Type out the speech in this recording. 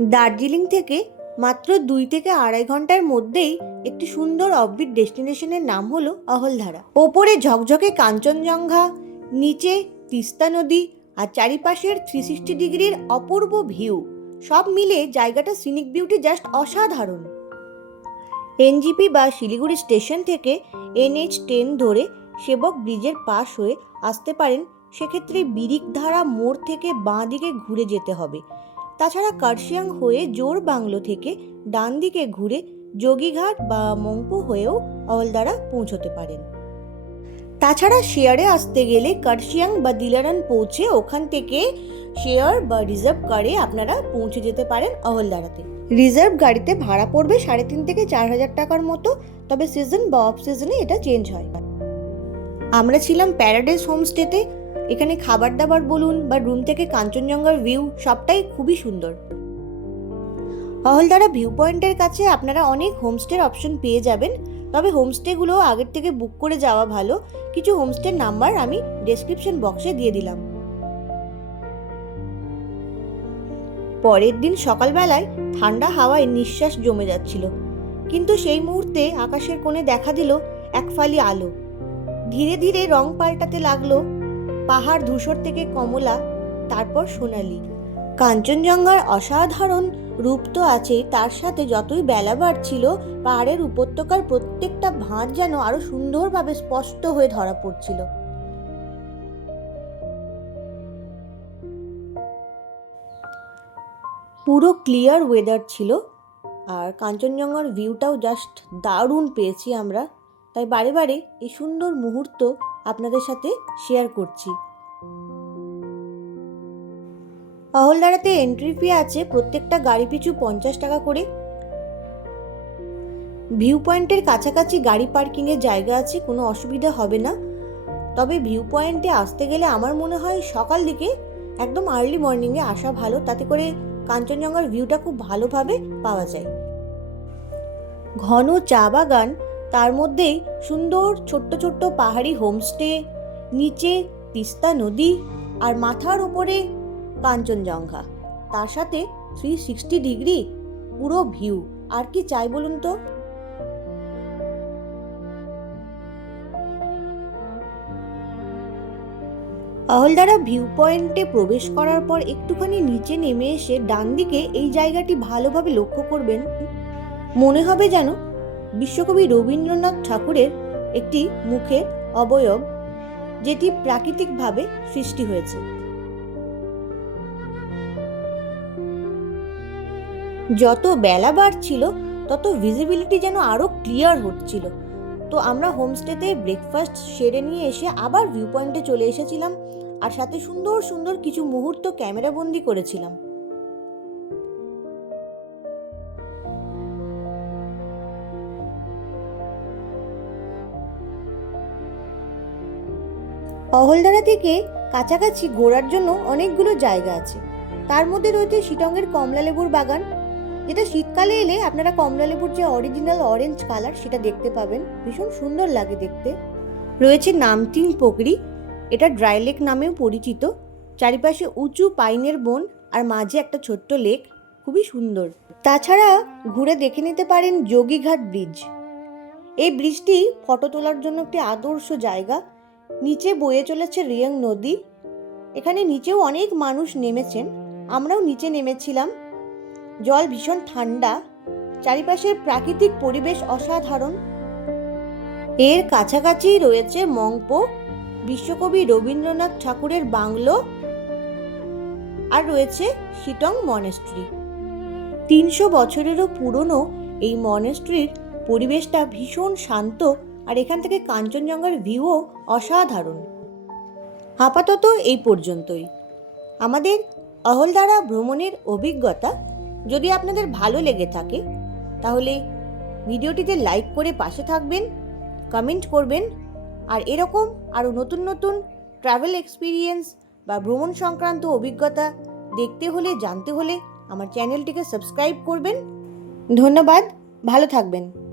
দার্জিলিং থেকে মাত্র দুই থেকে আড়াই ঘণ্টার মধ্যেই একটি সুন্দর অফবিট ডেস্টিনেশনের নাম হলো অহলধারা। ওপরে ঝকঝকে কাঞ্চনজঙ্ঘা, নিচে তিস্তা নদী আর চারিপাশের থ্রি সিক্সটি ডিগ্রির অপূর্ব ভিউ সব মিলে জায়গাটা সিনিক বিউটি জাস্ট অসাধারণ। এনজিপি বা শিলিগুড়ি স্টেশন থেকে এনএইচ টেন ধরে সেবক ব্রিজের পাশ হয়ে আসতে পারেন, সেক্ষেত্রে বিরিকধারা মোড় থেকে বাঁ দিকে ঘুরে যেতে হবে। তাছাড়া কার্শিয়াং হয়ে জোর বাংলো থেকে ডান দিকে ঘুরে যোগীঘাট বা মংপু হয়েও অওলদারা পৌঁছতে পারেন। তাছাড়া শেয়ারে আসতে গেলে কার্শিয়াং বা দিলারান পৌঁছে ওখান থেকে শেয়ার বা রিজার্ভ কারে আপনারা পৌঁছে যেতে পারেন অহলদারাতে রিজার্ভ গাড়িতে ভাড়া পড়বে সাড়ে তিন থেকে চার হাজার টাকার মতো, তবে সিজন বা অফ সিজনে এটা চেঞ্জ হয়। আমরা ছিলাম প্যারাডাইস হোমস্টেতে এখানে খাবার দাবার বলুন বা রুম থেকে কাঞ্চনজঙ্ঘার ভিউ সবটাই খুবই সুন্দর। অহলদারা ভিউ পয়েন্টের কাছে আপনারা অনেক হোমস্টের অপশন পেয়ে যাবেন। তবে হোমস্টেগুলো আগের থেকে বুক করে যাওয়া ভালো। কিছু হোমস্টের নাম্বার আমি ডেসক্রিপশন বক্সে দিয়ে দিলাম। পরের দিন সকালবেলায় ঠান্ডা হাওয়ায় নিঃশ্বাস জমে যাচ্ছিল। কিন্তু সেই মুহূর্তে আকাশের কোণে দেখা দিল এক ফালি আলো। ধীরে ধীরে রং পাল্টাতে লাগল পাহাড় ধূসর থেকে কমলা, তারপর সোনালি। কাঞ্চনজঙ্ঘার অসাধারণ রূপ তো আছে তার সাথে যতই বেলা বাড়ছিল পাহাড়ের উপত্যকার প্রত্যেকটা ভাঁজ যেন আরও সুন্দরভাবে স্পষ্ট হয়ে ধরা পড়ছিল। পুরো ক্লিয়ার ওয়েদার ছিল, আর কাঞ্চনজঙ্ঘার ভিউটাও জাস্ট দারুণ পেয়েছি আমরা। তাই বারে বারে এই সুন্দর মুহূর্ত আপনাদের সাথে শেয়ার করছি। অহলদারাতে এন্ট্রি ফি আছে প্রত্যেকটা গাড়ি পিছু পঞ্চাশ টাকা করে। ভিউ পয়েন্টের কাছাকাছি গাড়ি পার্কিংয়ের জায়গা আছে, কোনো অসুবিধা হবে না। তবে ভিউ পয়েন্টে আসতে গেলে আমার মনে হয় সকাল দিকে একদম আর্লি মর্নিংয়ে আসা ভালো, তাতে করে কাঞ্চনজঙ্ঘার ভিউটা খুব ভালোভাবে পাওয়া যায়। ঘন চা বাগান তার মধ্যেই সুন্দর ছোট্ট ছোট্ট পাহাড়ি হোমস্টে, নিচে তিস্তা নদী আর মাথার উপরে কাঞ্চনজঙ্ঘা। তার সাথে থ্রি সিক্সটি ডিগ্রি পুরো ভিউ। আর কি চাই বলুন তো? অহলদারা ভিউ পয়েন্টে প্রবেশ করার পর একটুখানি নিচে নেমে এসে ডান দিকে এই জায়গাটি ভালোভাবে লক্ষ্য করবেন। মনে হবে যেন বিশ্বকবি রবীন্দ্রনাথ ঠাকুরের একটি মুখে অবয়ব, যেটি প্রাকৃতিকভাবে সৃষ্টি হয়েছে। যত বেলা বাড়ছিল, তত ভিজিবিলিটি যেন আরও ক্লিয়ার হচ্ছিল। তো আমরা হোমস্টেতে ব্রেকফাস্ট সেরে নিয়ে এসে আবার ভিউ পয়েন্টে চলে এসেছিলাম, আর সাথে সুন্দর সুন্দর কিছু মুহূর্ত ক্যামেরাবন্দি করেছিলাম। অহলদারা থেকে কাছাকাছি ঘোরার জন্য অনেকগুলো জায়গা আছে। তার মধ্যে রয়েছে শিটংয়ের কমলা লেবুর বাগান। যেটা শীতকালে এলে আপনারা কমলা লেবুর যে অরিজিনাল অরেঞ্জ কালার সেটা দেখতে পাবেন। ভীষণ সুন্দর লাগে দেখতে। রয়েছে নামটিং পোকরি। এটা ড্রাই লেক নামেও পরিচিত। চারিপাশে উঁচু পাইনের বন আর মাঝে একটা ছোট্ট লেক খুবই সুন্দর। তাছাড়া ঘুরে দেখে নিতে পারেন যোগীঘাট ব্রিজ এই ব্রিজটি ফটো তোলার জন্য একটি আদর্শ জায়গা। নিচে বয়ে চলেছে রিয়াং নদী। এখানে নিচেও অনেক মানুষ নেমেছেন। আমরাও নিচে নেমেছিলাম। জল ভীষণ ঠান্ডা। চারিপাশের প্রাকৃতিক পরিবেশ অসাধারণ। এর কাছাকাছি রয়েছে মংপো, বিশ্বকবি রবীন্দ্রনাথ ঠাকুরের বাংলো আর রয়েছে শিটং মনেস্ট্রি। তিনশো বছরেরও পুরনো এই মনেস্ট্রির পরিবেশটা ভীষণ শান্ত আর এখান থেকে কাঞ্চনজঙ্ঘার ভিউও অসাধারণ। আপাতত এই পর্যন্তই। আমাদের অহলদারা ভ্রমণের অভিজ্ঞতা যদি আপনাদের ভালো লেগে থাকে, তাহলে ভিডিওটিতে লাইক করে পাশে থাকবেন, কমেন্ট করবেন, আর এরকম আরও নতুন নতুন ট্রাভেল এক্সপিরিয়েন্স বা ভ্রমণ সংক্রান্ত অভিজ্ঞতা দেখতে হলে, জানতে হলে আমার চ্যানেলটিকে সাবস্ক্রাইব করবেন। ধন্যবাদ, ভালো থাকবেন।